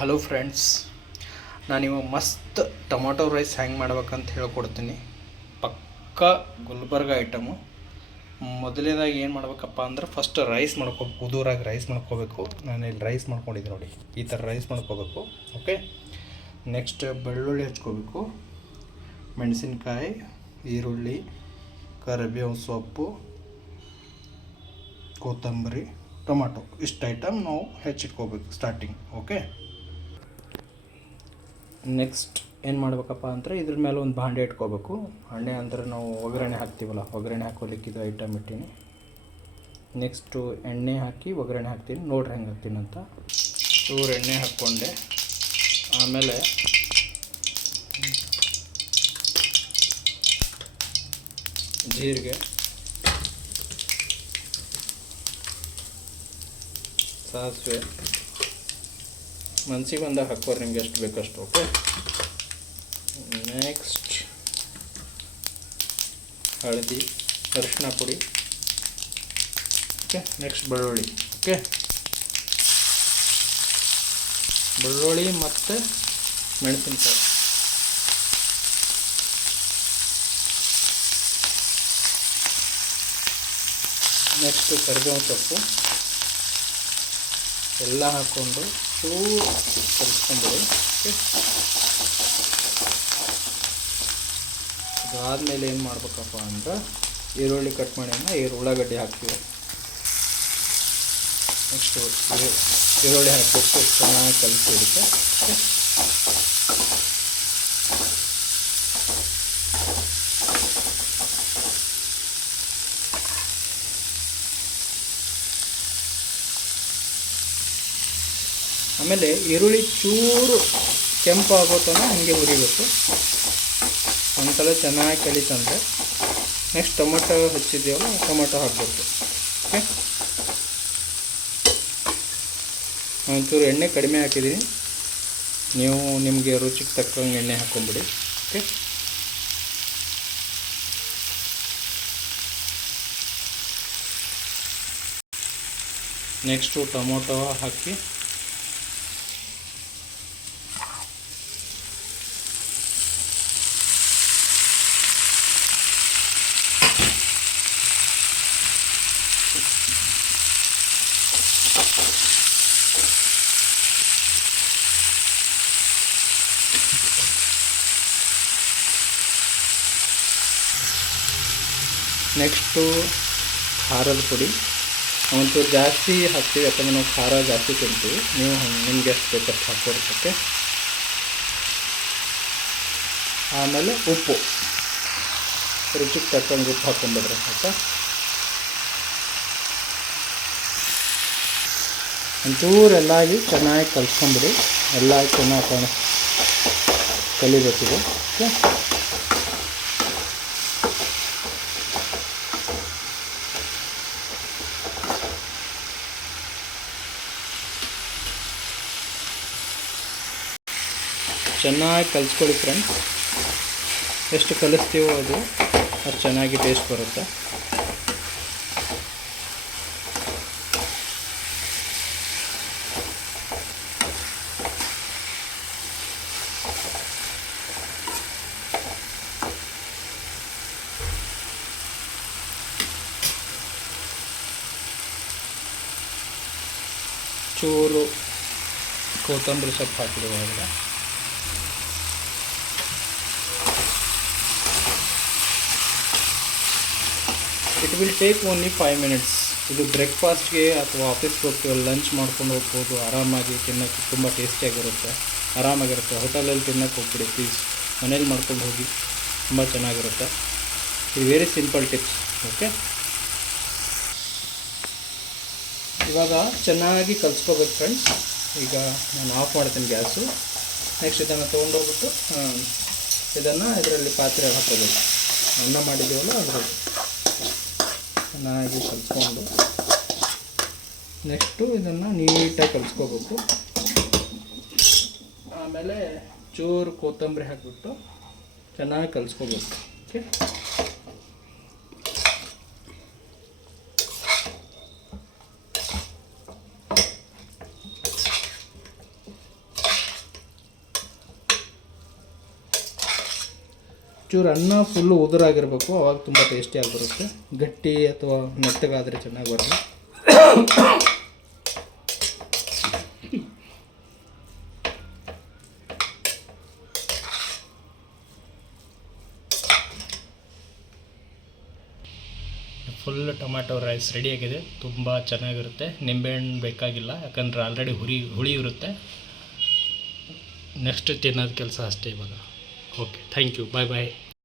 Hello friends, ನಾನಿವಾಗ ಮಸ್ತ್ tomato rice ಹೆಂಗೆ ಮಾಡ್ಬೇಕಂತ ಹೇಳ್ಕೊಡ್ತೀನಿ. ಪಕ್ಕಾ ಗುಲ್ಬರ್ಗ ಐಟಮು. ಮೊದಲನೇದಾಗಿ ಏನು ಮಾಡ್ಬೇಕಪ್ಪ ಅಂದ್ರೆ ಫಸ್ಟ್ ರೈಸ್ ಮಾಡ್ಕೋಬೇಕು. ಉದುರಾಗಿ ರೈಸ್ ಮಾಡ್ಕೋಬೇಕು. ನಾನು ಇಲ್ಲಿ ರೈಸ್ ಮಾಡ್ಕೊಂಡಿದ್ದೀನಿ ನೋಡಿ, ಈ ಥರ ರೈಸ್ ಮಾಡ್ಕೋಬೇಕು. ಓಕೆ, ನೆಕ್ಸ್ಟ್ ಬೆಳ್ಳುಳ್ಳಿ ಹಚ್ಕೋಬೇಕು, ಮೆಣಸಿನ್ಕಾಯಿ, ಈರುಳ್ಳಿ, ಕರಿಬೇವು ಸೊಪ್ಪು, ಕೊತ್ತಂಬರಿ, ಟೊಮಾಟೊ. ಇಷ್ಟು ಐಟಮ್ ನಾವು ಹೆಚ್ಚಿಟ್ಕೋಬೇಕು ಸ್ಟಾರ್ಟಿಂಗ್. ಓಕೆ, ನೆಕ್ಸ್ಟ್ ಏನು ಮಾಡ್ಬೇಕಪ್ಪ ಅಂದರೆ ಇದ್ರ ಮೇಲೆ ಒಂದು ಭಾಂಡೆ ಇಟ್ಕೋಬೇಕು. ಭಾಂಡೆ ಅಂದರೆ ನಾವು ಒಗ್ಗರಣೆ ಹಾಕ್ತೀವಲ್ಲ, ಒಗ್ಗರಣೆ ಹಾಕೋಲಿಕ್ಕೆ ಇದು ಐಟಮ್ ಇಟ್ಟೀನಿ. ನೆಕ್ಸ್ಟು ಎಣ್ಣೆ ಹಾಕಿ ಒಗ್ಗರಣೆ ಹಾಕ್ತೀನಿ. ನೋಡ್ರಿ ಹೆಂಗೆ ಹಾಕ್ತೀನಿ ಅಂತ. ಚೂರು ಎಣ್ಣೆ ಹಾಕ್ಕೊಂಡೆ, ಆಮೇಲೆ ಜೀರಿಗೆ, ಸಾಸಿವೆ, ಮನ್ಸಿಗೆ ಬಂದಾಗ ಹಾಕೋರಿ, ನಿಮ್ಗೆ ಎಷ್ಟು ಬೇಕಷ್ಟು. ಓಕೆ, ನೆಕ್ಸ್ಟ್ ಹಳದಿ, ಅರಿಶಿನ ಪುಡಿ. ಓಕೆ, ನೆಕ್ಸ್ಟ್ ಬೆಳ್ಳುಳ್ಳಿ. ಓಕೆ, ಬೆಳ್ಳುಳ್ಳಿ ಮತ್ತು ಮೆಣಸಿನ್ಕಾಯಿ. ನೆಕ್ಸ್ಟು ಕರಿಬೇವು ಸೊಪ್ಪು ಎಲ್ಲ ಹಾಕ್ಕೊಂಡು ಚೂರು ಕಲಿಸ್ಕೊಂಬಿಡಿ. ಓಕೆ, ಅದಾದಮೇಲೆ ಏನು ಮಾಡ್ಬೇಕಪ್ಪ ಅಂದ್ರೆ ಈರುಳ್ಳಿ ಕಟ್ ಮಾಡಿ ಉಳ್ಳಾಗಡ್ಡಿ ಹಾಕ್ತೀವಿ. ನೆಕ್ಸ್ಟು ಈರುಳ್ಳಿ ಹಾಕ್ಬಿಟ್ಟು ಚೆನ್ನಾಗಿ ಕಲಿಸಿರುತ್ತೆ. ಓಕೆ, ಆಮೇಲೆ ಈರುಳ್ಳಿ ಚೂರು ಕೆಂಪು ಆಗೋ ತನಕ ಹಾಗೆ ಹುರಿಬೇಕು. ಒಂದ್ಸಲ ಚೆನ್ನಾಗಿ ಕಲಿತಂದರೆ ನೆಕ್ಸ್ಟ್ ಟೊಮೊಟೊ ಹಚ್ಚಿದ್ದೀವಲ್ಲ, ಟೊಮೊಟೊ ಹಾಕಬೇಕು. ಓಕೆ, ಒಂಚೂರು ಎಣ್ಣೆ ಕಡಿಮೆ ಹಾಕಿದ್ದೀನಿ, ನೀವು ನಿಮಗೆ ರುಚಿಗೆ ತಕ್ಕಂಗೆ ಎಣ್ಣೆ ಹಾಕ್ಕೊಂಬಿಡಿ. ಓಕೆ, ನೆಕ್ಸ್ಟು ಟೊಮೊಟೊ ಹಾಕಿ ನೆಕ್ಸ್ಟು ಖಾರದ ಪುಡಿ ಒಂಚೂರು ಜಾಸ್ತಿ ಹಾಕ್ತೀವಿ, ಯಾಕಂದರೆ ನಾವು ಖಾರ ಜಾಸ್ತಿ ತಿಂತೀವಿ. ನೀವು ನಿಮ್ಗೆ ಎಷ್ಟು ಬೇಕಷ್ಟು ಹಾಕ್ಕೊಡ್ಬೇಕು. ಆಮೇಲೆ ಉಪ್ಪು ರುಚಿಗೆ ತಕ್ಕಂಗೆ ಉಪ್ಪು ಹಾಕ್ಕೊಂಬಿಡ್ರಿ. ಆಯಿತಾ, ಒಂಚೂರು ಎಲ್ಲ ಚೆನ್ನಾಗಿ ಕಲಿಸ್ಕೊಂಬಿಡಿ. ಎಲ್ಲ ಚೆನ್ನಾಗಿ ಕಲಿಬೇಕಿದೆ. ಓಕೆ, ಚೆನ್ನಾಗಿ ಕಲಿಸ್ಕೊಳ್ಳಿ ಫ್ರೆಂಡ್ಸ್. ಎಷ್ಟು ಕಲಿಸ್ತೀವೋ ಅದು ಚೆನ್ನಾಗಿ ಟೇಸ್ಟ್ ಬರುತ್ತೆ. ಚೂರು ಕೊತ್ತಂಬರಿ ಸೊಪ್ಪು ಹಾಕಿಡುವಾಗ it will take only 5 minutes. ಇದು ಬ್ರೇಕ್ಫಾಸ್ಟ್ಗೆ ಅಥವಾ ಆಫೀಸ್ಗೆ ಹೋಗ್ತೀವಲ್ಲ, ಲಂಚ್ ಮಾಡ್ಕೊಂಡು ಹೋಗ್ಬೋದು. ಆರಾಮಾಗಿ ತಿನ್ನೋಕ್ಕೆ ತುಂಬ ಟೇಸ್ಟಿಯಾಗಿರುತ್ತೆ, ಆರಾಮಾಗಿರುತ್ತೆ. ಹೋಟೆಲಲ್ಲಿ ತಿನ್ನೋಕ್ಕೆ ಹೋಗ್ಬಿಡಿ ಪ್ಲೀಸ್, ಮನೇಲಿ ಮಾಡ್ಕೊಂಡು ಹೋಗಿ, ತುಂಬ ಚೆನ್ನಾಗಿರುತ್ತೆ. ಇದು ವೆರಿ ಸಿಂಪಲ್ ಟಿಪ್ಸ್. ಓಕೆ, ಇವಾಗ ಚೆನ್ನಾಗಿ ಕಲಿಸ್ಕೋಬೇಕು ಫ್ರೆಂಡ್ಸ್. ಈಗ ನಾನು ಆಫ್ ಮಾಡ್ತೀನಿ ಗ್ಯಾಸು. ನೆಕ್ಸ್ಟ್ ಇದನ್ನು ತೊಗೊಂಡೋಗ್ಬಿಟ್ಟು ಇದನ್ನು ಇದರಲ್ಲಿ ಪಾತ್ರೆ ಹಾಕೋಬೇಕು. ಅನ್ನ ಮಾಡಿದ್ದೀವಲ್ಲ ಅದರಲ್ಲಿ ಚೆನ್ನಾಗಿ ಕಲಿಸ್ಕೊಂಡು ನೆಕ್ಸ್ಟು ಇದನ್ನು ನೀಟಾಗಿ ಕಲಿಸ್ಕೋಬೇಕು. ಆಮೇಲೆ ಚೂರು ಕೊತ್ತಂಬರಿ ಹಾಕಿಬಿಟ್ಟು ಚೆನ್ನಾಗಿ ಕಲಿಸ್ಕೋಬೇಕು. ಓಕೆ, ಚೂರು ಅನ್ನ ಫುಲ್ಲು ಉದುರಾಗಿರ್ಬೇಕು, ಅವಾಗ ತುಂಬ ಟೇಸ್ಟಿಯಾಗಿ ಬರುತ್ತೆ. ಗಟ್ಟಿ ಅಥವಾ ಮೆತ್ತಗಾದರೆ ಚೆನ್ನಾಗಿ ಬರುತ್ತೆ. ಫುಲ್ ಟೊಮ್ಯಾಟೊ ರೈಸ್ ರೆಡಿಯಾಗಿದೆ. ತುಂಬ ಚೆನ್ನಾಗಿರುತ್ತೆ. ನಿಂಬೆಹಣ್ಣು ಬೇಕಾಗಿಲ್ಲ, ಯಾಕಂದರೆ ಆಲ್ರೆಡಿ ಹುಳಿ ಇರುತ್ತೆ. ನೆಕ್ಸ್ಟ್ ತಿನ್ನೋದು ಕೆಲಸ ಅಷ್ಟೇ ಇವಾಗ. Okay, thank you, bye bye.